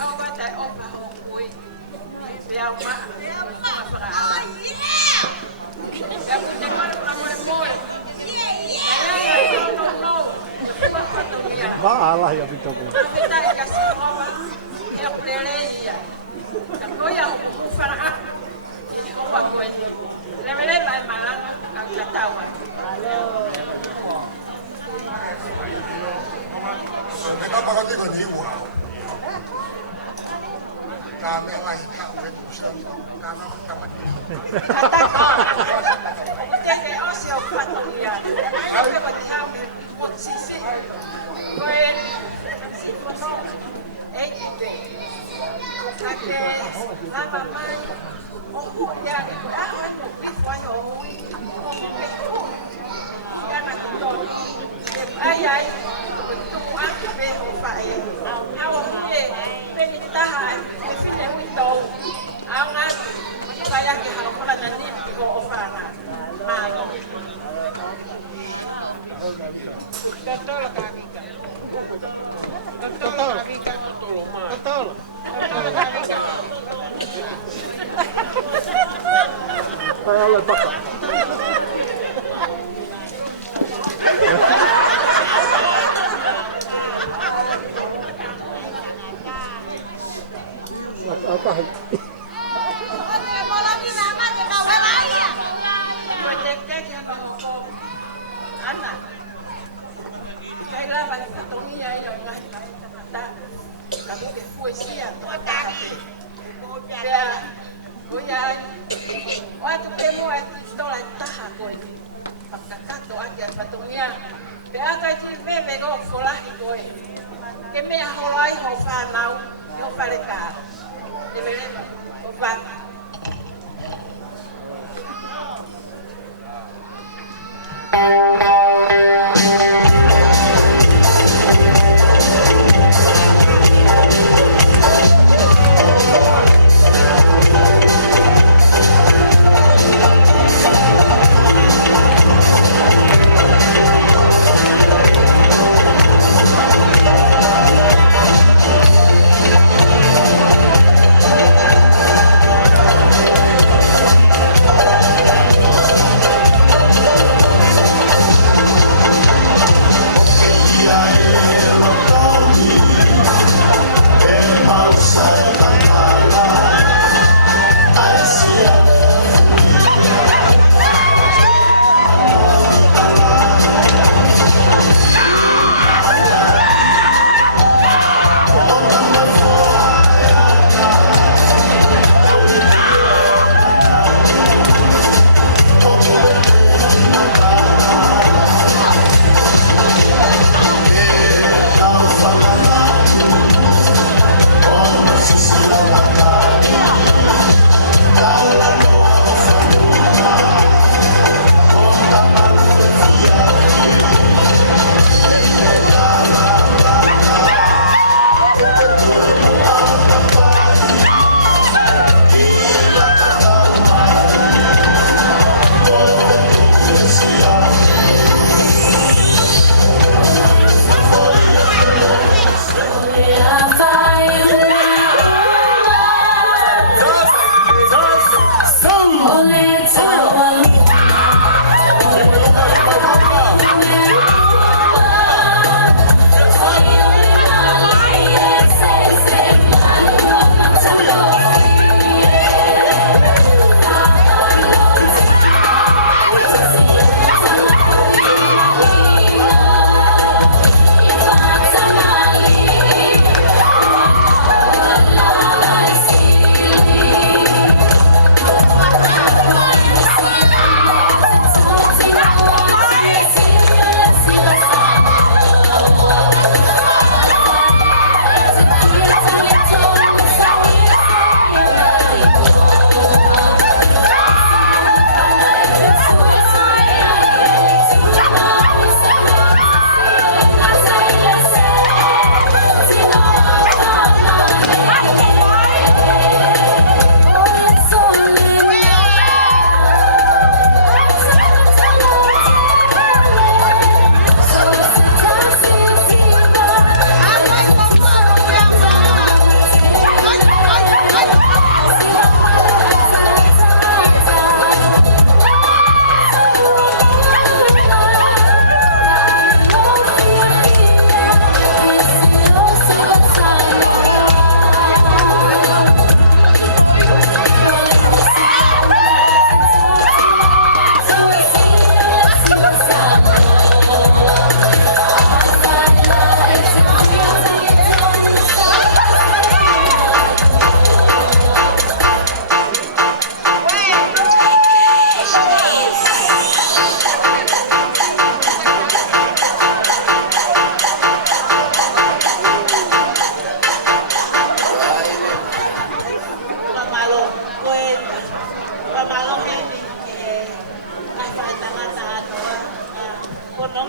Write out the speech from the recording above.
Au vai tai opa hongui. Pia uma. Uma para. Ya punya mana pun amor amor. Bahala ya pito ko. Kita kasih hawa. Ya peleleia. Kau yang ufara. Ini hawa kau ini. Lele mai malang kau tahu. Mereka bakal tiga ni wow. Kami lagi kau betul kami kapan ini. Kata kau. Jadi osio patulia. Aku berarti kamu mau sisi. Kau ini sisi mana? Ejibé. Ake lama mai. Oh ya, aku bifuan oi. Karena kau ayai. Aku beho pai. Awak ni penitahan. Sini window. Awak saya ke hal pula nanti ko ofana. Mago. Betul kami kan. Betul kami kan tolong mah. Betul. Kaya lang baka. Nakahay. Anak. Saya graba la sintonía y lo kamu ke poesia ya kuya watu kemo stola taha koi pakakato aja patunya be anga ti me go fola koi ke me holai ho fa nau